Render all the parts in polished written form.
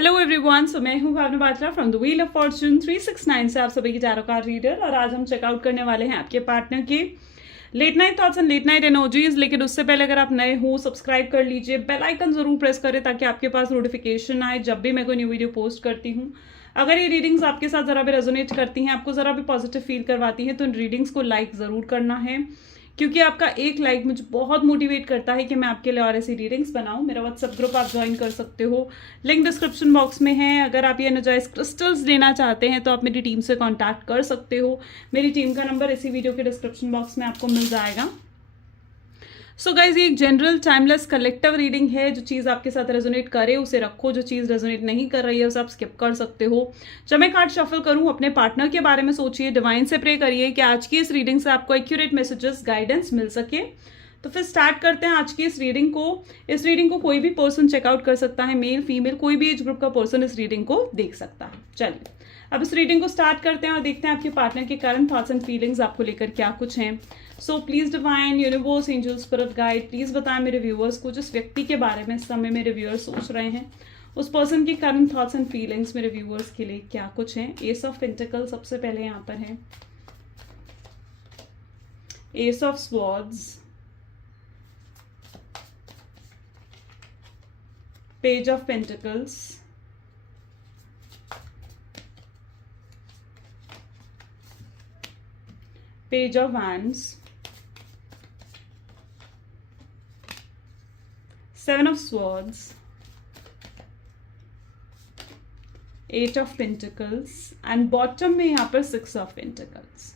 Hello everyone, so मैं हूँ Bhavna Batra from the wheel of fortune 369 से आप सभी की टैरो कार्ड रीडर। और आज हम चेकआउट करने वाले हैं आपके पार्टनर के late night thoughts and late night energies. लेकिन उससे पहले अगर आप नए हो सब्सक्राइब कर लीजिए, बेल आइकन जरूर प्रेस करें ताकि आपके पास नोटिफिकेशन आए जब भी मैं कोई न्यू वीडियो पोस्ट करती हूँ। अगर ये रीडिंग्स आपके साथ जरा भी रेजोनेट करती हैं, आपको जरा भी पॉजिटिव फील करवाती हैं, तो इन रीडिंग्स को लाइक जरूर करना है, क्योंकि आपका एक लाइक मुझे बहुत मोटिवेट करता है कि मैं आपके लिए और ऐसी रीडिंग्स बनाऊं। मेरा व्हाट्सएप ग्रुप आप ज्वाइन कर सकते हो, लिंक डिस्क्रिप्शन बॉक्स में है। अगर आप ये एनर्जाइज क्रिस्टल्स लेना चाहते हैं तो आप मेरी टीम से कांटेक्ट कर सकते हो। मेरी टीम का नंबर इसी वीडियो के डिस्क्रिप्शन बॉक्स में आपको मिल जाएगा। सो गाइज, ये एक जनरल टाइमलेस कलेक्टिव रीडिंग है। जो चीज़ आपके साथ रेजोनेट करे उसे रखो, जो चीज़ रेजोनेट नहीं कर रही है उसे आप स्किप कर सकते हो। जब मैं कार्ड शफल करूं, अपने पार्टनर के बारे में सोचिए, डिवाइन से प्रे करिए कि आज की इस रीडिंग से आपको एक्यूरेट मैसेजेस गाइडेंस मिल सके। तो फिर स्टार्ट करते हैं आज की इस रीडिंग को। इस रीडिंग को कोई भी पर्सन चेकआउट कर सकता है, मेल फीमेल कोई भी एज ग्रुप का पर्सन इस रीडिंग को देख सकता है। चलिए अब इस रीडिंग को स्टार्ट करते हैं और देखते हैं आपके पार्टनर के करंट थॉट्स एंड फीलिंग्स आपको लेकर क्या कुछ हैं। So please divine, universe, angel, spirit guide, please बताएं मेरे व्यूअर्स को जिस व्यक्ति के बारे में इस समय मेरे व्यूअर्स सोच रहे हैं, उस पर्सन की करंट थॉट्स एंड फीलिंग्स मेरे व्यूअर्स के लिए क्या कुछ हैं। एस ऑफ पेंटिकल सबसे पहले यहाँ पर है, ace of swords, page of pentacles, page of wands, seven of swords, eight of pentacles and bottom में यहाँ पर six of pentacles.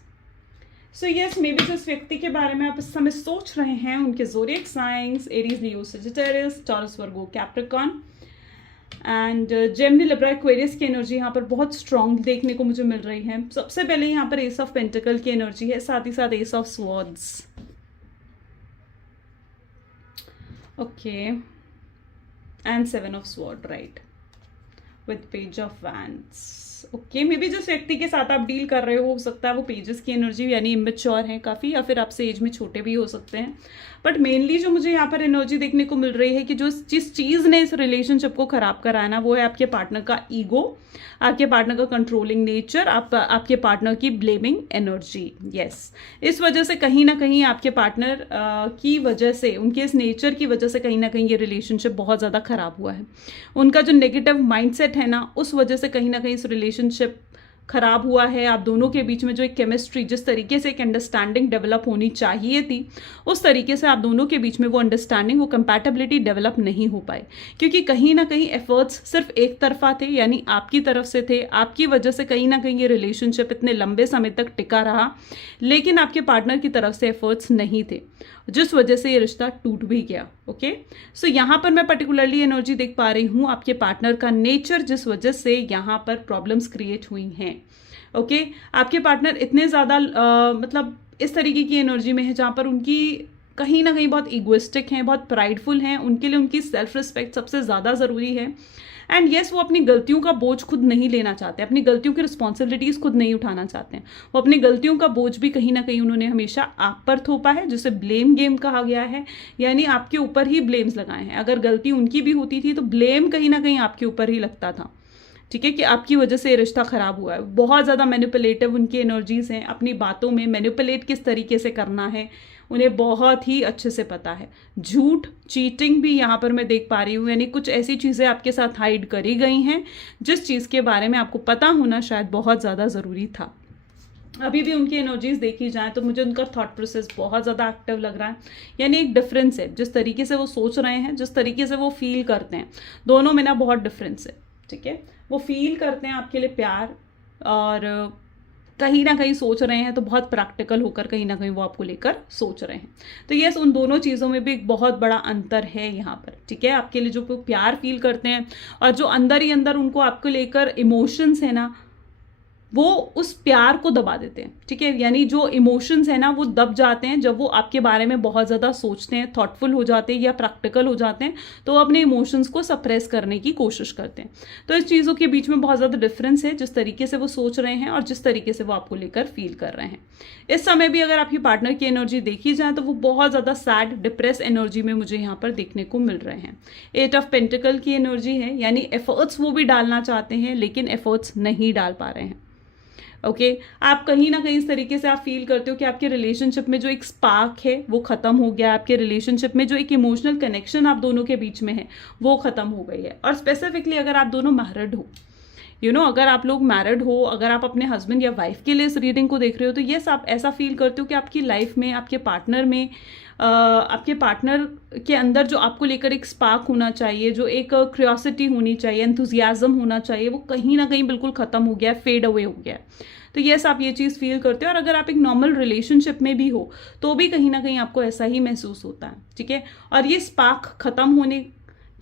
So yes, maybe जिस व्यक्ति के बारे में आप इस समय सोच रहे हैं उनके zodiac science Aries, Leo, Sagittarius, taurus, Virgo, Capricorn and Gemini, Libra, Aquarius की एनर्जी यहाँ पर बहुत स्ट्रॉन्ग देखने को मुझे मिल रही है। सबसे पहले यहाँ पर एस ऑफ पेंटिकल की एनर्जी है, साथ ही साथ S of swords, okay, and seven of sword, right, with page of wands। Okay, may be जिस व्यक्ति के साथ आप डील कर रहे हो सकता है वो पेजेस की एनर्जी यानी इमेच्योर है काफ़ी, या फिर आपसे एज में छोटे भी हो सकते हैं। बट मेनली जो मुझे यहाँ पर एनर्जी देखने को मिल रही है कि जो जिस चीज़ ने इस रिलेशनशिप को खराब कराया ना, वो है आपके पार्टनर का ईगो, आपके पार्टनर का कंट्रोलिंग नेचर, आपके पार्टनर की ब्लेमिंग एनर्जी। यस, इस वजह से कहीं ना कहीं आपके पार्टनर की वजह से, उनके इस नेचर की वजह से कहीं ना कहीं ये रिलेशनशिप बहुत ज़्यादा खराब हुआ है। उनका जो नेगेटिव माइंडसेट है ना, उस वजह से कहीं ना कहीं इस रिलेशनशिप खराब हुआ है। आप दोनों के बीच में जो एक केमिस्ट्री, जिस तरीके से एक अंडरस्टैंडिंग डेवलप होनी चाहिए थी, उस तरीके से आप दोनों के बीच में वो अंडरस्टैंडिंग, वो कंपैटिबिलिटी डेवलप नहीं हो पाए, क्योंकि कहीं ना कहीं एफर्ट्स सिर्फ एक तरफा थे, यानी आपकी तरफ से थे। आपकी वजह से कहीं ना कहीं ये रिलेशनशिप इतने लंबे समय तक टिका रहा, लेकिन आपके पार्टनर की तरफ से एफर्ट्स नहीं थे, जिस वजह से ये रिश्ता टूट भी गया। ओके, सो यहाँ पर मैं पर्टिकुलरली एनर्जी देख पा रही हूँ आपके पार्टनर का नेचर, जिस वजह से यहाँ पर प्रॉब्लम्स क्रिएट हुई हैं। ओके, आपके पार्टनर इतने ज़्यादा मतलब इस तरीके की एनर्जी में है जहाँ पर उनकी कहीं ना कहीं बहुत इगोइस्टिक हैं, बहुत प्राइडफुल हैं। उनके लिए उनकी सेल्फ रिस्पेक्ट सबसे ज़्यादा ज़रूरी है। एंड येस, वो अपनी गलतियों का बोझ खुद नहीं लेना चाहते, अपनी गलतियों की रिस्पॉन्सिबिलिटीज़ खुद नहीं उठाना चाहते हैं। वो अपनी गलतियों का बोझ भी कहीं ना कहीं उन्होंने हमेशा आप पर थोपा है, जिसे ब्लेम गेम कहा गया है, यानी आपके ऊपर ही ब्लेम्स लगाए हैं। अगर गलती उनकी भी होती थी तो ब्लेम कहीं ना कहीं आपके ऊपर ही लगता था, ठीक है, कि आपकी वजह से ये रिश्ता खराब हुआ है। बहुत ज़्यादा मैनिपुलेटिव उनकी एनर्जीज हैं, अपनी बातों में मैनिपुलेट किस तरीके से करना है उन्हें बहुत ही अच्छे से पता है। झूठ, चीटिंग भी यहाँ पर मैं देख पा रही हूँ, यानी कुछ ऐसी चीज़ें आपके साथ हाइड करी गई हैं जिस चीज़ के बारे में आपको पता होना शायद बहुत ज़्यादा ज़रूरी था। अभी भी उनकी एनर्जीज देखी जाए तो मुझे उनका थॉट प्रोसेस बहुत ज़्यादा एक्टिव लग रहा है, यानी एक डिफरेंस है जिस तरीके से वो सोच रहे हैं, जिस तरीके से वो फील करते हैं, दोनों में ना बहुत डिफरेंस है। ठीक है, वो फील करते हैं आपके लिए प्यार, और कहीं ना कहीं सोच रहे हैं तो बहुत प्रैक्टिकल होकर कहीं ना कहीं वो आपको लेकर सोच रहे हैं। तो यस, उन दोनों चीज़ों में भी एक बहुत बड़ा अंतर है यहाँ पर। ठीक है, आपके लिए जो प्यार फील करते हैं और जो अंदर ही अंदर उनको आपको लेकर इमोशंस है ना, वो उस प्यार को दबा देते हैं, ठीक है। यानी जो इमोशंस है ना वो दब जाते हैं जब वो आपके बारे में बहुत ज़्यादा सोचते हैं, थॉटफुल हो जाते हैं या प्रैक्टिकल हो जाते हैं, तो वो अपने इमोशंस को सप्रेस करने की कोशिश करते हैं। तो इस चीज़ों के बीच में बहुत ज़्यादा डिफरेंस है, जिस तरीके से वो सोच रहे हैं और जिस तरीके से वो आपको लेकर फील कर रहे हैं। इस समय भी अगर आपकी पार्टनर की एनर्जी देखी जाए तो वो बहुत ज़्यादा सैड, डिप्रेस एनर्जी में मुझे यहाँ पर देखने को मिल रहे हैं। 8 ऑफ पेंटिकल की एनर्जी है, यानी एफर्ट्स वो भी डालना चाहते हैं लेकिन एफर्ट्स नहीं डाल पा रहे हैं। ओके आप कहीं ना कहीं इस तरीके से आप फील करते हो कि आपके रिलेशनशिप में जो एक स्पार्क है वो खत्म हो गया, आपके रिलेशनशिप में जो एक इमोशनल कनेक्शन आप दोनों के बीच में है वो खत्म हो गई है। और स्पेसिफिकली अगर आप दोनों मैरिड हो, अगर आप लोग मैरिड हो, अगर आप अपने हस्बैंड या वाइफ के लिए इस रीडिंग को देख रहे हो, तो यस आप ऐसा फील करते हो कि आपकी लाइफ में आपके पार्टनर में आपके पार्टनर के अंदर जो आपको लेकर एक स्पार्क होना चाहिए, जो एक क्यूरियोसिटी होनी चाहिए, एंथुजियाज्म होना चाहिए, वो कहीं ना कहीं बिल्कुल खत्म हो गया है, फेड अवे हो गया है। तो यस आप ये चीज़ फील करते हो। और अगर आप एक नॉर्मल रिलेशनशिप में भी हो तो भी कहीं ना कहीं आपको ऐसा ही महसूस होता है, ठीक है। और ये स्पार्क खत्म होने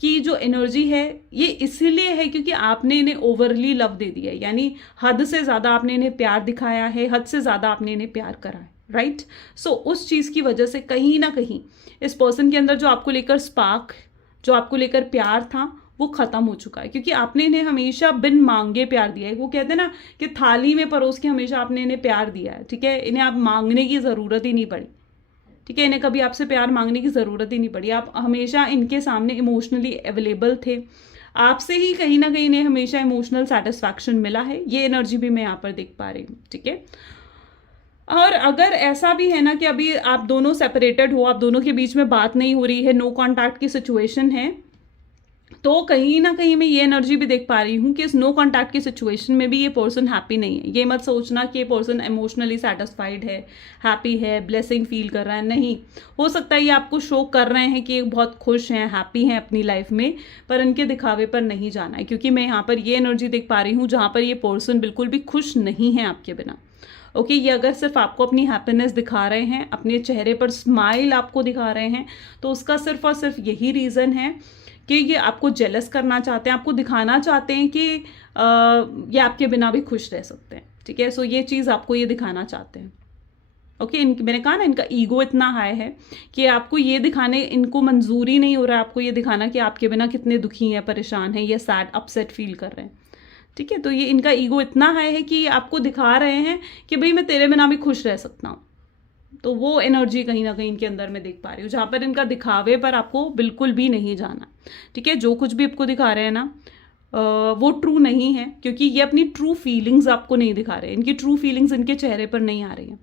की जो एनर्जी है ये इसीलिए है क्योंकि आपने इन्हें ओवरली लव दे दिया है, यानी हद से ज़्यादा आपने इन्हें प्यार दिखाया है, हद से ज़्यादा आपने इन्हें प्यार करा है, राइट। सो उस चीज़ की वजह से कहीं ना कहीं इस पर्सन के अंदर जो आपको लेकर स्पार्क, जो आपको लेकर प्यार था वो खत्म हो चुका है, क्योंकि आपने इन्हें हमेशा बिन मांगे प्यार दिया है। वो कहते हैं ना कि थाली में परोस के हमेशा आपने इन्हें प्यार दिया है, ठीक है। इन्हें आप मांगने की ज़रूरत ही नहीं पड़ी, ठीक है। इन्हें कभी आपसे प्यार मांगने की ज़रूरत ही नहीं पड़ी, आप हमेशा इनके सामने इमोशनली अवेलेबल थे, आपसे ही कहीं ना कहीं इन्हें हमेशा इमोशनल सेटिस्फैक्शन मिला है। ये एनर्जी भी मैं यहाँ पर देख पा रही हूँ, ठीक है। और अगर ऐसा भी है ना कि अभी आप दोनों सेपरेटेड हो, आप दोनों के बीच में बात नहीं हो रही है, नो कॉन्टैक्ट की सिचुएशन है, तो कहीं ना कहीं मैं ये एनर्जी भी देख पा रही हूँ कि इस नो कॉन्टैक्ट की सिचुएशन में भी ये पर्सन हैप्पी नहीं है। ये मत सोचना कि ये पर्सन इमोशनली सेटिस्फाइड है, हैप्पी है, ब्लेसिंग फील कर रहा है, नहीं। हो सकता है ये आपको शो कर रहे हैं कि बहुत खुश हैं, हैप्पी हैं अपनी लाइफ में, पर इनके दिखावे पर नहीं जाना है, क्योंकि मैं यहाँ पर ये एनर्जी देख पा रही हूँ जहाँ पर ये पर्सन बिल्कुल भी खुश नहीं है आपके बिना। ओके ये अगर सिर्फ आपको अपनी हैप्पीनेस दिखा रहे हैं, अपने चेहरे पर स्माइल आपको दिखा रहे हैं, तो उसका सिर्फ और सिर्फ यही रीज़न है कि ये आपको जेलस करना चाहते हैं, आपको दिखाना चाहते हैं कि ये आपके बिना भी खुश रह सकते हैं, ठीक है। सो ये चीज़ आपको ये दिखाना चाहते हैं। ओके मैंने कहा ना इनका ईगो इतना हाई है कि आपको ये दिखाने, इनको मंजूरी नहीं हो रहा है आपको ये दिखाना कि आपके बिना कितने दुखी हैं, परेशान हैं, ये सैड अपसेट फील कर रहे हैं, ठीक है। तो ये इनका ईगो इतना हाई है कि आपको दिखा रहे हैं कि भाई मैं तेरे बिना भी खुश रह सकता हूँ। तो वो एनर्जी कहीं ना कहीं इनके अंदर मैं देख पा रही हूँ, जहाँ पर इनका दिखावे पर आपको बिल्कुल भी नहीं जाना, ठीक है। जो कुछ भी आपको दिखा रहे हैं ना वो ट्रू नहीं है, क्योंकि ये अपनी ट्रू फीलिंग्स आपको नहीं दिखा रहे हैं। इनकी ट्रू फीलिंग्स इनके चेहरे पर नहीं आ रही हैं,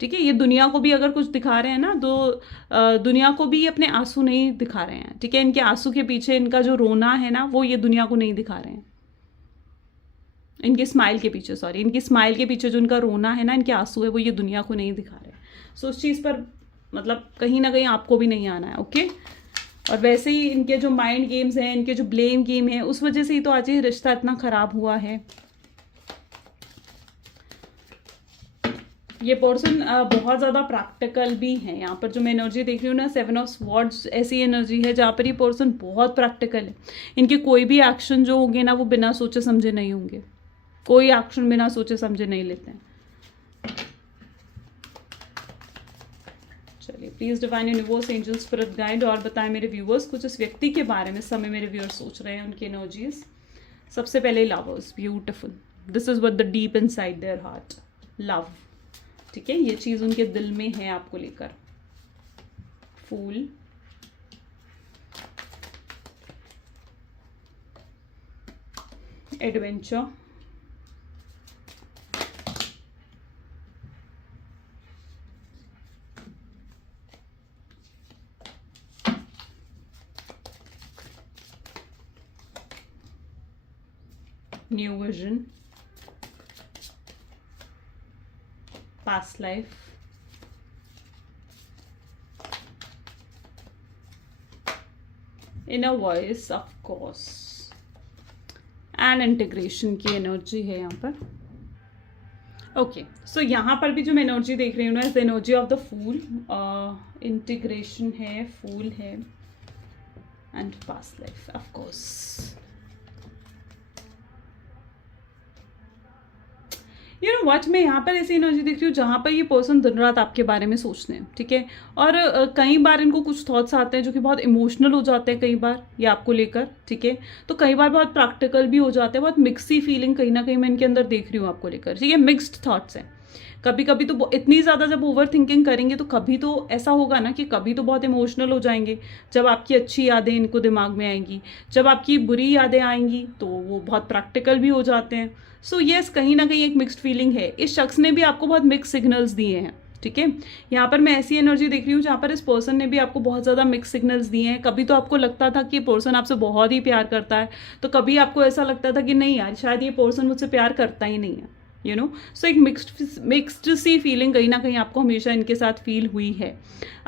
ठीक है। ये दुनिया को भी अगर कुछ दिखा रहे हैं ना तो दुनिया को भी अपने आंसू नहीं दिखा रहे हैं, ठीक है। इनके आंसू के पीछे इनका जो रोना है ना वो ये दुनिया को नहीं दिखा रहे हैं। इनके स्माइल के पीछे, सॉरी, इनकी स्माइल के पीछे जो इनका रोना है ना, इनके आंसू है, वो ये दुनिया को नहीं दिखा रहे। सो उस चीज़ पर मतलब कहीं ना कहीं आपको भी नहीं आना है, ओके। और वैसे ही इनके जो माइंड गेम्स हैं, इनके जो ब्लेम गेम है, उस वजह से ही तो आज ये रिश्ता इतना खराब हुआ है। ये पर्सन बहुत ज़्यादा प्रैक्टिकल भी है। यहाँ पर जो मैं एनर्जी देख रही हूँ ना, 7 ऑफ स्वॉर्ड्स ऐसी एनर्जी है जहाँ पर ये पर्सन बहुत प्रैक्टिकल है। इनके कोई भी एक्शन जो होंगे ना वो बिना सोचे समझे नहीं होंगे, कोई एक्शन बिना सोचे समझे नहीं लेते हैं। चलिए please divine universe, angel, spirit guide और बताएं मेरे व्यूअर्स कुछ इस व्यक्ति के बारे में। समय मेरे व्यूअर्स सोच रहे हैं उनकी एनर्जीज। सबसे पहले lovers, beautiful, this is what the deep inside their heart, love, ठीक है। ये चीज उनके दिल में है आपको लेकर। Fool, adventure, new vision, past life, inner voice of course, and integration की एनर्जी है यहाँ पर। ओके सो यहाँ पर भी जो मैं एनर्जी देख रही हूँ ना, is the energy of the fool, integration है, फूल है and past life of course. You know what, मैं यहाँ पर ऐसी एनर्जी देख रही हूँ जहाँ पर ये पर्सन दिन रात आपके बारे में सोचते हैं, ठीक है। और कई बार इनको कुछ थॉट्स आते हैं जो कि बहुत इमोशनल हो जाते हैं कई बार ये आपको लेकर, ठीक है। तो कई बार बहुत प्रैक्टिकल भी हो जाते हैं, बहुत मिक्सी फीलिंग कहीं ना कहीं मैं इनके अंदर देख रही हूँ आपको लेकर, ठीक है। मिक्स्ड थॉट्स हैं। कभी कभी तो इतनी ज़्यादा जब ओवर थिंकिंग करेंगे तो कभी तो ऐसा होगा ना कि कभी तो बहुत इमोशनल हो जाएंगे जब आपकी अच्छी यादें इनको दिमाग में आएंगी, जब आपकी बुरी यादें आएंगी तो वो बहुत प्रैक्टिकल भी हो जाते हैं। सो येस, कहीं ना कहीं एक मिक्स्ड फीलिंग है। इस शख्स ने भी आपको बहुत मिक्स सिग्नल्स दिए हैं, ठीक है। यहाँ पर मैं ऐसी एनर्जी देख रही हूँ जहाँ पर इस पर्सन ने भी आपको बहुत ज़्यादा मिक्स सिग्नल्स दिए हैं। कभी तो आपको लगता था कि ये पर्सन आपसे बहुत ही प्यार करता है, तो कभी आपको ऐसा लगता था कि नहीं यार, शायद ये पर्सन मुझसे प्यार करता ही नहीं है, यू नो। सो एक मिक्स्ड सी फीलिंग कहीं ना कहीं आपको हमेशा इनके साथ फील हुई है।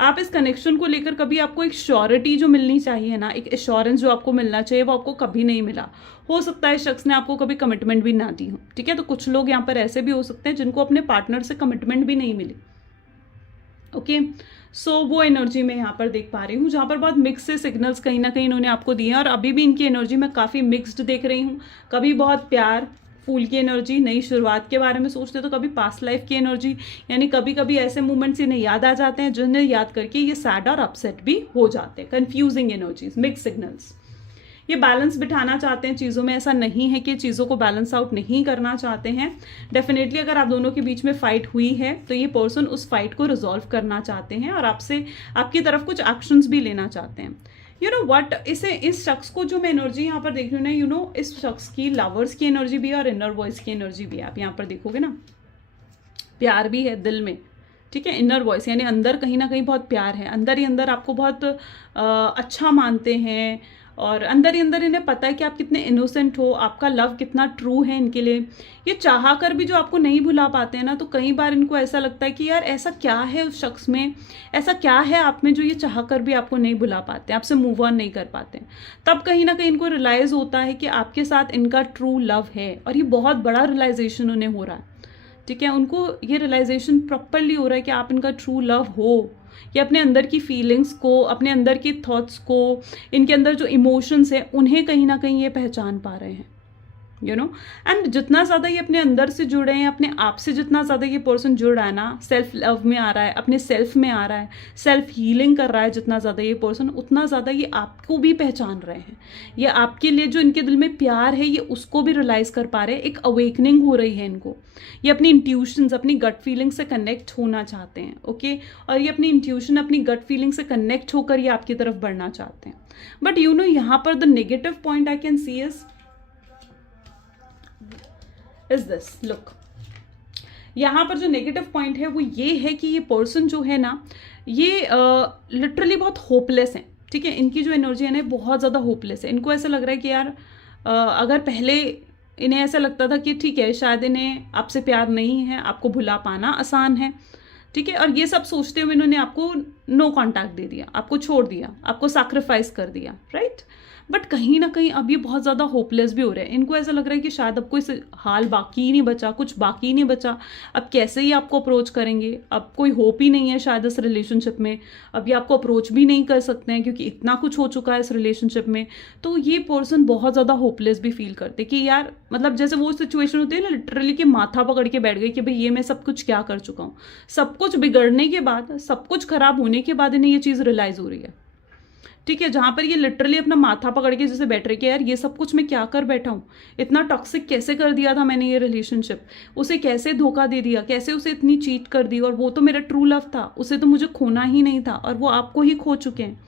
आप इस कनेक्शन को लेकर कभी आपको एक श्योरिटी जो मिलनी चाहिए ना, एक एश्योरेंस जो आपको मिलना चाहिए, वो आपको कभी नहीं मिला। हो सकता है शख्स ने आपको कभी कमिटमेंट भी ना दी हो, ठीक है। तो कुछ लोग यहाँ पर ऐसे भी हो सकते हैं जिनको अपने पार्टनर से कमिटमेंट भी नहीं मिली, ओके। सो वो एनर्जी मैं यहाँ पर देख पा रही हूँ जहाँ पर बहुत मिक्स से सिग्नल्स कहीं ना कहीं इन्होंने आपको दिए हैं। और अभी भी इनकी एनर्जी मैं काफ़ी मिक्स्ड देख रही हूँ। कभी बहुत प्यार फूल की एनर्जी, नई शुरुआत के बारे में सोचते तो कभी पास्ट लाइफ की एनर्जी, यानी कभी कभी ऐसे मोमेंट्स इन्हें याद आ जाते हैं जिन्हें याद करके ये सैड और अपसेट भी हो जाते हैं। Confusing energies, mix signals. ये बैलेंस बिठाना चाहते हैं चीज़ों में, ऐसा नहीं है कि चीज़ों को बैलेंस आउट नहीं करना चाहते हैं। डेफिनेटली अगर आप दोनों के बीच में फाइट हुई है तो ये पर्सन उस फाइट को रिजॉल्व करना चाहते हैं और आपसे, आपकी तरफ कुछ एक्शंस भी लेना चाहते हैं। यू नो व्हाट, इस शख्स को जो मैं एनर्जी यहाँ पर देख रही हूँ ना, यू नो इस शख्स की लवर्स की एनर्जी भी है और इनर वॉइस की एनर्जी भी है। आप यहाँ पर देखोगे ना, प्यार भी है दिल में, ठीक है। इनर वॉइस यानी अंदर कहीं ना कहीं बहुत प्यार है, अंदर ही अंदर आपको बहुत अच्छा मानते हैं और अंदर ही अंदर इन्हें पता है कि आप कितने इनोसेंट हो, आपका लव कितना ट्रू है इनके लिए। ये चाह कर भी जो आपको नहीं भुला पाते हैं ना, तो कई बार इनको ऐसा लगता है कि यार ऐसा क्या है उस शख्स में, ऐसा क्या है आप में जो ये चाह कर भी आपको नहीं भुला पाते, आपसे मूव ऑन नहीं कर पाते। तब कहीं ना कहीं इनको रियलाइज होता है कि आपके साथ इनका ट्रू लव है और ये बहुत बड़ा रियलाइजेशन उन्हें हो रहा है, ठीक है। उनको ये रियलाइजेशन प्रॉपरली हो रहा है कि आप इनका ट्रू लव हो। ये अपने अंदर की फीलिंग्स को, अपने अंदर की थॉट्स को, इनके अंदर जो इमोशंस हैं उन्हें कहीं ना कहीं ये पहचान पा रहे हैं, यू नो। एंड जितना ज़्यादा ये अपने अंदर से जुड़े हैं, अपने आप से जितना ज़्यादा ये पर्सन जुड़ रहा है ना, सेल्फ लव में आ रहा है, अपने सेल्फ में आ रहा है, सेल्फ हीलिंग कर रहा है जितना ज़्यादा ये पर्सन, उतना ज़्यादा ये आपको भी पहचान रहे हैं। ये आपके लिए जो इनके दिल में प्यार है ये उसको भी रियलाइज़ कर पा रहे हैं। एक अवेकनिंग हो रही है इनको। ये अपनी इंट्यूशंस, अपनी गट फीलिंग से कनेक्ट होना चाहते हैं, ओके। और ये अपनी इंट्यूशन, अपनी गट फीलिंग से कनेक्ट होकर ये आपकी तरफ बढ़ना चाहते हैं। बट यू नो यहाँ पर the negative point I can see is this, look. यहाँ पर जो नेगेटिव पॉइंट है वो ये है कि ये पर्सन जो है ना, ये लिटरली बहुत होपलेस है, ठीक है। इनकी जो एनर्जी है ना बहुत ज़्यादा होपलेस है। इनको ऐसा लग रहा है कि यार अगर पहले इन्हें ऐसा लगता था कि ठीक है शायद इन्हें आपसे प्यार नहीं है, आपको भुला पाना आसान है, ठीक है। और ये सब सोचते हुए इन्होंने आपको नो कांटेक्ट दे दिया, आपको छोड़ दिया, आपको सैक्रिफाइस कर दिया, राइट। बट कहीं ना कहीं अब ये बहुत ज़्यादा होपलेस भी हो रहे हैं। इनको ऐसा लग रहा है कि शायद अब कोई हाल बाकी ही नहीं बचा, कुछ बाकी ही नहीं बचा। अब कैसे ही आपको अप्रोच करेंगे, अब कोई होप ही नहीं है शायद इस रिलेशनशिप में। अब ये आपको अप्रोच भी नहीं कर सकते हैं क्योंकि इतना कुछ हो चुका है इस रिलेशनशिप में। तो ये पर्सन बहुत ज़्यादा होपलेस भी फील करते कि यार, मतलब जैसे वो सिचुएशन होती है ना लिटरली कि माथा पकड़ के बैठ गई कि भाई ये मैं सब कुछ क्या कर चुका हूँ। सब कुछ बिगड़ने के बाद, सब कुछ खराब होने के बाद इन्हें ये चीज़ रियलाइज हो रही है, ठीक है। जहां पर ये लिटरली अपना माथा पकड़ के जैसे बैठ रहे कि यार ये सब कुछ मैं क्या कर बैठा हूँ, इतना टॉक्सिक कैसे कर दिया था मैंने ये रिलेशनशिप, उसे कैसे धोखा दे दिया, कैसे उसे इतनी चीट कर दी, और वो तो मेरा ट्रू लव था, उसे तो मुझे खोना ही नहीं था और वो आपको ही खो चुके हैं,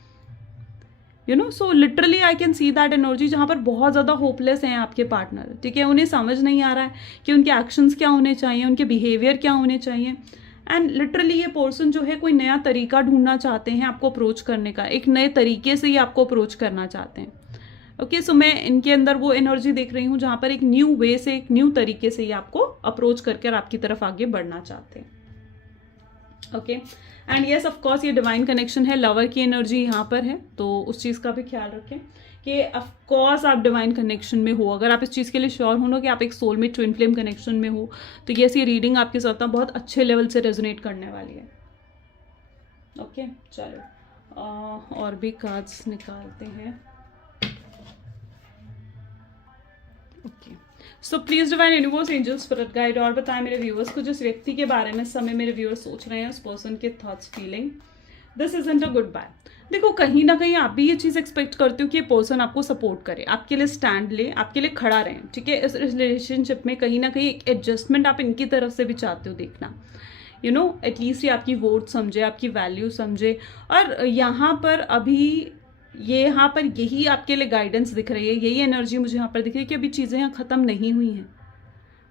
you know. So literally I can see that energy जहाँ पर बहुत ज़्यादा होपलेस हैं आपके पार्टनर, ठीक है। उन्हें समझ नहीं आ रहा है कि उनके एक्शंस क्या होने चाहिए, उनके बिहेवियर क्या होने चाहिए। एंड लिटरली ये पर्सन जो है कोई नया तरीका ढूंढना चाहते हैं आपको अप्रोच करने का, एक नए तरीके से ही आपको अप्रोच करना चाहते हैं, ओके। सो मैं इनके अंदर वो एनर्जी देख रही हूँ जहाँ पर एक न्यू वे से, एक न्यू तरीके से ही आपको अप्रोच करके आपकी तरफ आगे बढ़ना चाहते हैं, okay. And yes of course ये डिवाइन कनेक्शन है, लवर की एनर्जी यहाँ पर है, तो उस चीज़ का भी ख्याल रखें कि ऑफ कोर्स आप डिवाइन कनेक्शन में हो। अगर आप इस चीज़ के लिए श्योर हो ना कि आप एक सोलमेट ट्विन फ्लेम कनेक्शन में हो, तो येस ये रीडिंग आपके साथ ना बहुत अच्छे लेवल से रेजोनेट करने वाली है, ओके। चलो और भी कार्ड्स निकालते हैं, okay. So please divine universe angels spirit guide और बताएं मेरे व्यूअर्स को जिस व्यक्ति के बारे में समय मेरे व्यूअर्स सोच रहे हैं, उस पर्सन के thoughts feeling, this isn't a good bye. देखो कहीं ना कहीं आप भी ये चीज़ एक्सपेक्ट करते हो कि ये पर्सन आपको सपोर्ट करे, आपके लिए स्टैंड ले, आपके लिए खड़ा रहे, ठीक है। इस रिलेशनशिप में कहीं ना कहीं एक एडजस्टमेंट आप इनकी तरफ से भी चाहते हो देखना, यू नो, एटलीस्ट ये आपकी वोट समझे, आपकी वैल्यू समझे। और यहाँ पर अभी ये यहाँ पर यही आपके लिए गाइडेंस दिख रही है, यही एनर्जी मुझे यहाँ पर दिख रही है कि अभी चीज़ें यहाँ ख़त्म नहीं हुई हैं।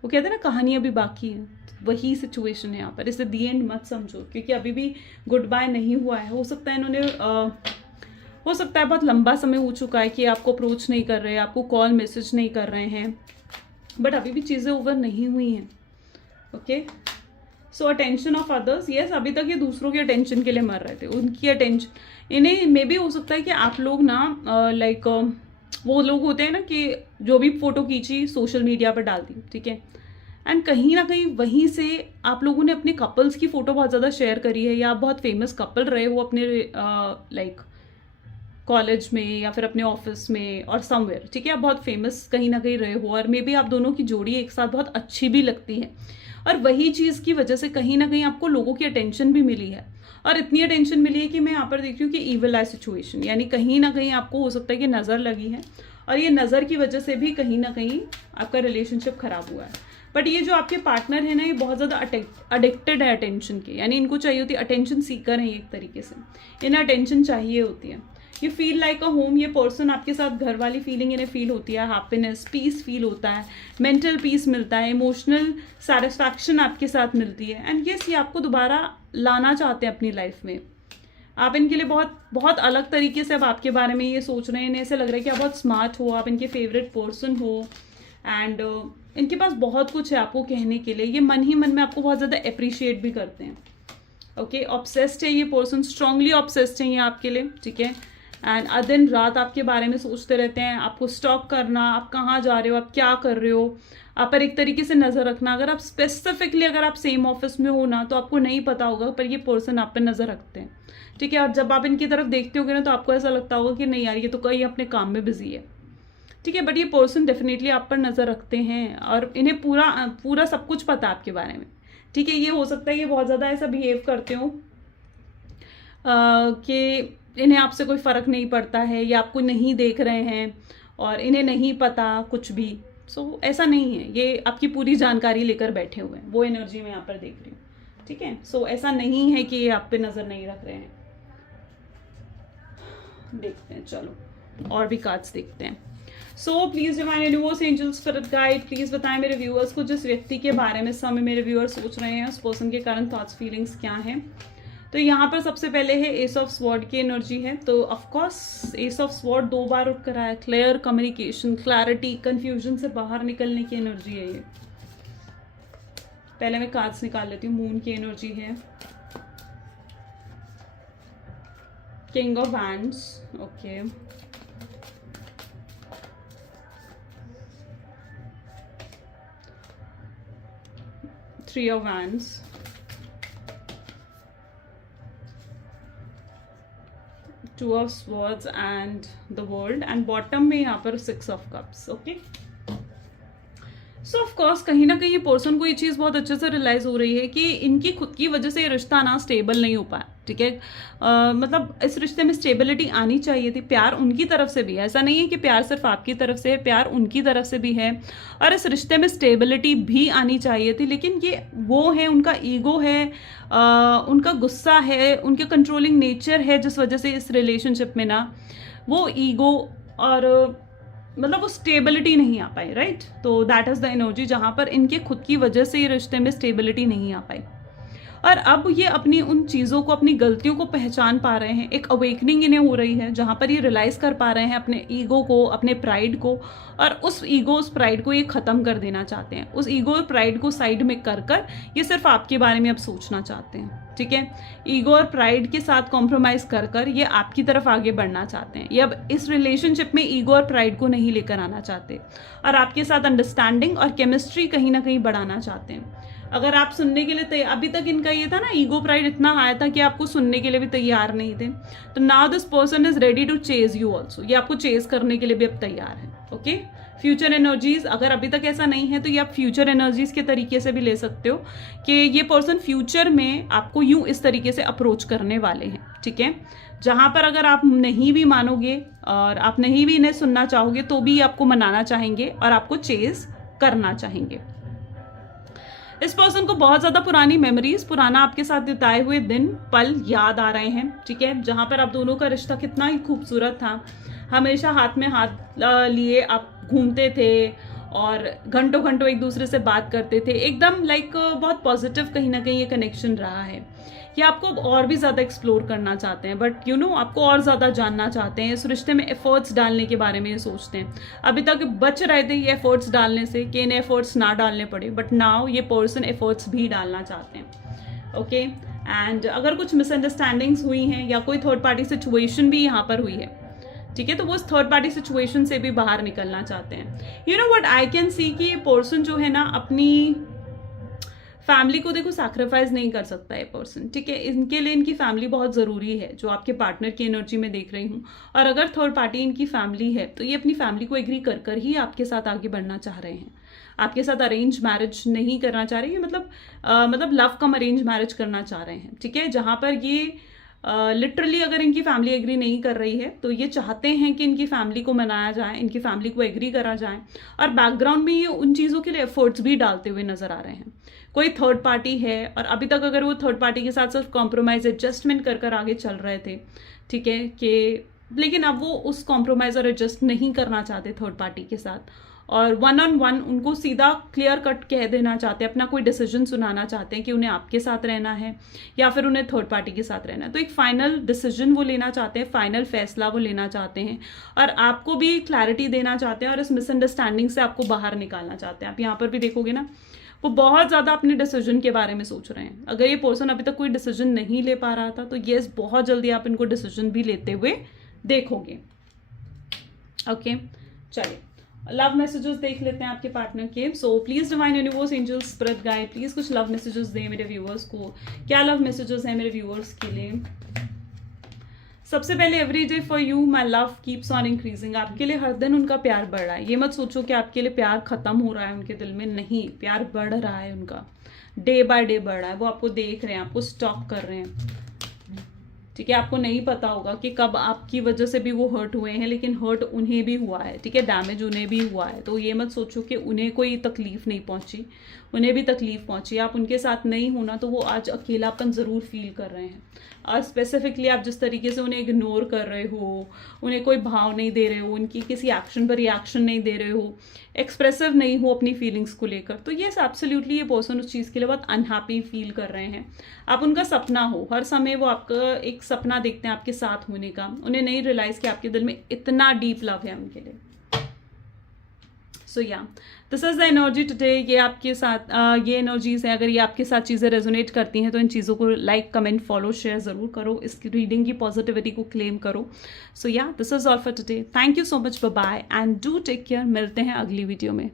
वो कहते हैं ना कहानी अभी बाकी है, वही सिचुएशन है यहाँ पर। इसे दी एंड मत समझो, क्योंकि अभी भी गुड बाय नहीं हुआ है। हो सकता है इन्होंने हो सकता है बहुत लंबा समय हो चुका है कि आपको अप्रोच नहीं कर रहे, आपको कॉल मैसेज नहीं कर रहे हैं, बट अभी भी चीज़ें ओवर नहीं हुई हैं। Okay, so attention of others, yes, अभी तक ये दूसरों की अटेंशन के लिए मर रहे थे, उनकी अटेंशन इन्हें मे भी हो सकता है कि आप लोग ना लाइक वो लोग होते हैं ना कि जो भी फोटो खींची सोशल मीडिया पर डाल दी, ठीक है, एंड कहीं ना कहीं वहीं से आप लोगों ने अपने कपल्स की फोटो बहुत ज़्यादा शेयर करी है, या आप बहुत फेमस कपल रहे हो अपने लाइक कॉलेज में या फिर अपने ऑफिस में और समवेयर, ठीक है, आप बहुत फेमस कहीं ना कहीं रहे हो, और मे बी आप दोनों की जोड़ी एक साथ बहुत अच्छी भी लगती है, और वही चीज़ की वजह से कहीं ना कहीं आपको लोगों की अटेंशन भी मिली है, और इतनी अटेंशन मिली है कि मैं यहाँ पर देख रही हूँ कि ईविल आई सिचुएशन, यानी कहीं ना कहीं आपको हो सकता है कि नज़र लगी है, और ये नज़र की वजह से भी कहीं ना कहीं आपका रिलेशनशिप खराब हुआ है। बट ये जो आपके पार्टनर है ना, ये बहुत ज़्यादा अडिक्टेड है अटेंशन के, यानी इनको चाहिए होती है, अटेंशन सीकर है एक तरीके से, इन्हें अटेंशन चाहिए होती है। ये फील लाइक अ होम, ये पर्सन आपके साथ घर वाली फीलिंग इन्हें फील होती है, हैप्पीनेस, पीस फील होता है, मेंटल पीस मिलता है, इमोशनल सेटिस्फैक्शन आपके साथ मिलती है, एंड यस, ये आपको दोबारा लाना चाहते हैं अपनी लाइफ में। आप इनके लिए बहुत बहुत अलग तरीके से अब आपके बारे में ये सोच रहे हैं, इन्हें ऐसा लग रहा है कि आप बहुत स्मार्ट हो, आप इनके फेवरेट पर्सन हो, एंड इनके पास बहुत कुछ है आपको कहने के लिए, ये मन ही मन में आपको बहुत ज़्यादा अप्रिशिएट भी करते हैं। ओके, ऑब्सेस्ड है ये पर्सन, स्ट्रांगली ऑब्सेस्ड है ये आपके लिए, ठीक है, एंड दिन रात आपके बारे में सोचते रहते हैं, आपको स्टॉक करना, आप कहाँ जा रहे हो, आप क्या कर रहे हो, आप पर एक तरीके से नज़र रखना। अगर आप स्पेसिफिकली अगर आप सेम ऑफिस में हो ना, तो आपको नहीं पता होगा, पर ये पर्सन आप पर नज़र रखते हैं, ठीक है, और जब आप इनकी तरफ देखते होगे ना, तो आपको ऐसा लगता होगा कि नहीं यार, ये तो कहीं अपने काम में बिजी है, ठीक है, बट ये पर्सन डेफिनेटली आप पर नज़र रखते हैं, और इन्हें पूरा सब कुछ पता है आपके बारे में, ठीक है। ये हो सकता है ये बहुत ज़्यादा ऐसा बिहेव करते हो कि इन्हें आपसे कोई फ़र्क नहीं पड़ता है, या आपको नहीं देख रहे हैं और इन्हें नहीं पता कुछ भी। सो ऐसा नहीं है, ये आपकी पूरी जानकारी लेकर बैठे हुए हैं, वो एनर्जी मैं यहाँ पर देख रही हूँ, ठीक है। सो ऐसा नहीं है कि ये आप पे नज़र नहीं रख रहे हैं। देखते हैं, चलो और भी कार्ड्स देखते हैं। So please divine universe angels spirit guide, please बताएं मेरे व्यूअर्स को जिस व्यक्ति के बारे में समय मेरे व्यूअर्स सोच रहे हैं, उस पर्सन के कारण थॉट्स फीलिंग्स क्या हैं। तो यहाँ पर सबसे पहले है एस ऑफ स्वॉर्ड की एनर्जी है, तो ऑफकोर्स एस ऑफ स्वॉर्ड 2 बार उठ कर आया, क्लियर कम्युनिकेशन, क्लैरिटी, कंफ्यूजन से बाहर निकलने की एनर्जी है ये। पहले मैं कार्ड्स निकाल लेती हूँ। मून की एनर्जी है, king of wands, okay, three of wands, two of swords and the world, and bottom में यहाँ पर 6 of cups, okay. So of course कहीं ना कहीं पर्सन को ये चीज़ बहुत अच्छे से रियलाइज हो रही है कि इनकी खुद की वजह से ये रिश्ता ना स्टेबल नहीं हो पाया, ठीक है। मतलब इस रिश्ते में स्टेबिलिटी आनी चाहिए थी, प्यार उनकी तरफ से भी है, ऐसा नहीं है कि प्यार सिर्फ आपकी तरफ से है, प्यार उनकी तरफ से भी है, और इस रिश्ते में स्टेबिलिटी भी आनी चाहिए थी, लेकिन ये वो है, उनका ईगो है, उनका गुस्सा है, उनके कंट्रोलिंग नेचर है, जिस वजह से इस रिलेशनशिप में ना वो ईगो और मतलब वो स्टेबिलिटी नहीं आ पाई, राइट। तो दैट इज़ द एनर्जी जहाँ पर इनके खुद की वजह से ये रिश्ते में स्टेबिलिटी नहीं आ पाई, और अब ये अपनी उन चीज़ों को, अपनी गलतियों को पहचान पा रहे हैं, एक अवेकनिंग इन्हें हो रही है, जहाँ पर ये रियलाइज कर पा रहे हैं अपने ईगो को, अपने प्राइड को, और उस ईगो उस प्राइड को ये ख़त्म कर देना चाहते हैं। उस ईगो और प्राइड को साइड में कर ये सिर्फ आपके बारे में अब सोचना चाहते हैं, ठीक है। ईगो और प्राइड के साथ कॉम्प्रोमाइज़ कर ये आपकी तरफ आगे बढ़ना चाहते हैं। ये अब इस रिलेशनशिप में ईगो और प्राइड को नहीं लेकर आना चाहते, और आपके साथ अंडरस्टैंडिंग और केमिस्ट्री कहीं ना कहीं बढ़ाना चाहते हैं। अगर आप सुनने के लिए अभी तक इनका ये था ना, ईगो प्राइड इतना आया था कि आपको सुनने के लिए भी तैयार नहीं थे, तो now this person is ready to chase you also, ये आपको चेज करने के लिए भी अब तैयार है, ओके। फ्यूचर एनर्जीज, अगर अभी तक ऐसा नहीं है तो ये आप फ्यूचर एनर्जीज के तरीके से भी ले सकते हो कि ये पर्सन फ्यूचर में आपको यूं इस तरीके से अप्रोच करने वाले हैं, ठीक है। जहां पर अगर आप नहीं भी मानोगे और आप नहीं भी इन्हें सुनना चाहोगे तो भी आपको मनाना चाहेंगे और आपको चेज करना चाहेंगे। इस पर्सन को बहुत ज्यादा पुरानी मेमोरीज, पुराना आपके साथ बिताए हुए दिन पल याद आ रहे हैं, ठीक है। जहां पर आप दोनों का रिश्ता कितना ही खूबसूरत था, हमेशा हाथ में हाथ लिए आप घूमते थे और घंटों घंटों एक दूसरे से बात करते थे, एकदम लाइक बहुत पॉजिटिव कहीं ना कहीं ये कनेक्शन रहा है। कि आपको और भी ज़्यादा एक्सप्लोर करना चाहते हैं, बट आपको और ज़्यादा जानना चाहते हैं, इस रिश्ते में एफर्ट्स डालने के बारे में ये सोचते हैं। अभी तक बच रहे थे ये एफर्ट्स डालने से कि इन्हें एफर्ट्स ना डालने पड़े, बट नाउ ये पर्सन एफर्ट्स भी डालना चाहते हैं, ओके। एंड अगर कुछ मिसअंडरस्टैंडिंग्स हुई हैं या कोई थर्ड पार्टी सिचुएशन भी यहाँ पर हुई है, ठीक है, तो वो उस थर्ड पार्टी सिचुएशन से भी बाहर निकलना चाहते हैं। You know what I can see कि पर्सन जो है ना अपनी फैमिली को देखो सैक्रिफाइस नहीं कर सकता है पर्सन, ठीक है। इनके लिए इनकी फैमिली बहुत ज़रूरी है, जो आपके पार्टनर की एनर्जी में देख रही हूँ। और अगर थर्ड पार्टी इनकी फैमिली है तो ये अपनी फैमिली को एग्री कर कर ही आपके साथ आगे बढ़ना चाह रहे हैं। आपके साथ अरेंज मैरिज नहीं करना चाह रहे हैं, मतलब लव कम अरेंज मैरिज करना चाह रहे हैं, ठीक है। जहाँ पर ये लिटरली अगर इनकी फैमिली एग्री नहीं कर रही है तो ये चाहते हैं कि इनकी फैमिली को मनाया जाए, इनकी फैमिली को एग्री करा जाए, और बैकग्राउंड में ये उन चीज़ों के लिए एफर्ट्स भी डालते हुए नजर आ रहे हैं। कोई थर्ड पार्टी है और अभी तक अगर वो थर्ड पार्टी के साथ सिर्फ कॉम्प्रोमाइज एडजस्टमेंट कर कर आगे चल रहे थे, ठीक है, कि लेकिन अब वो उस कॉम्प्रोमाइज और एडजस्ट नहीं करना चाहते थर्ड पार्टी के साथ, और वन ऑन वन उनको सीधा क्लियर कट कह देना चाहते हैं, अपना कोई डिसीजन सुनाना चाहते हैं कि उन्हें आपके साथ रहना है या फिर उन्हें थर्ड पार्टी के साथ रहना है। तो एक फाइनल डिसीजन वो लेना चाहते हैं, फाइनल फैसला वो लेना चाहते हैं, और आपको भी क्लैरिटी देना चाहते हैं और इस मिसअंडरस्टैंडिंग से आपको बाहर निकालना चाहते हैं। आप यहाँ पर भी देखोगे ना, वो बहुत ज़्यादा अपने डिसीजन के बारे में सोच रहे हैं। अगर ये पर्सन अभी तक कोई डिसीजन नहीं ले पा रहा था तो येस, बहुत जल्दी आप इनको डिसीजन भी लेते हुए देखोगे, ओके। चलिए लव मैसेजेस देख लेते हैं आपके पार्टनर के। So please divine universe, angels, spirit guide, please कुछ लव मैसेजेस दें मेरे व्यूअर्स को। क्या लव मैसेजेस हैं मेरे व्यूअर्स के लिए? सबसे पहले, every day for you my love keeps on increasing. आपके लिए हर दिन उनका प्यार बढ़ रहा है। ये मत सोचो कि आपके लिए प्यार खत्म हो रहा है उनके दिल में, नहीं, प्यार बढ़ रहा है उनका, डे बाय डे बढ़ रहा है। वो आपको देख रहे हैं, आपको स्टॉक कर रहे हैं, ठीक है। आपको नहीं पता होगा कि कब आपकी वजह से भी वो हर्ट हुए हैं, लेकिन हर्ट उन्हें भी हुआ है, ठीक है, डैमेज उन्हें भी हुआ है। तो ये मत सोचो कि उन्हें कोई तकलीफ नहीं पहुंची, उन्हें भी तकलीफ पहुंची। आप उनके साथ नहीं होना तो वो आज अकेलापन ज़रूर फील कर रहे हैं। और स्पेसिफिकली आप जिस तरीके से उन्हें इग्नोर कर रहे हो, उन्हें कोई भाव नहीं दे रहे हो, उनकी किसी एक्शन पर रिएक्शन नहीं दे रहे हो, एक्सप्रेसिव नहीं हो अपनी फीलिंग्स को लेकर, तो ये एब्सोल्युटली ये पर्सन उस चीज़ के लिए बहुत अनहैप्पी फील कर रहे हैं। आप उनका सपना हो, हर समय वो आपका एक सपना देखते हैं आपके साथ होने का। उन्हें नहीं रियलाइज कि आपके दिल में इतना डीप लव है उनके लिए। सो yeah this is the energy today. ये आपके साथ ये एनर्जीज है। अगर ये आपके साथ चीज़ें रेजोनेट करती हैं तो इन चीज़ों को लाइक, कमेंट, फॉलो, शेयर ज़रूर करो, इस रीडिंग की पॉजिटिविटी को क्लेम करो। So yeah this is all for today. Thank you so much, bye bye and do take care. मिलते हैं अगली वीडियो में।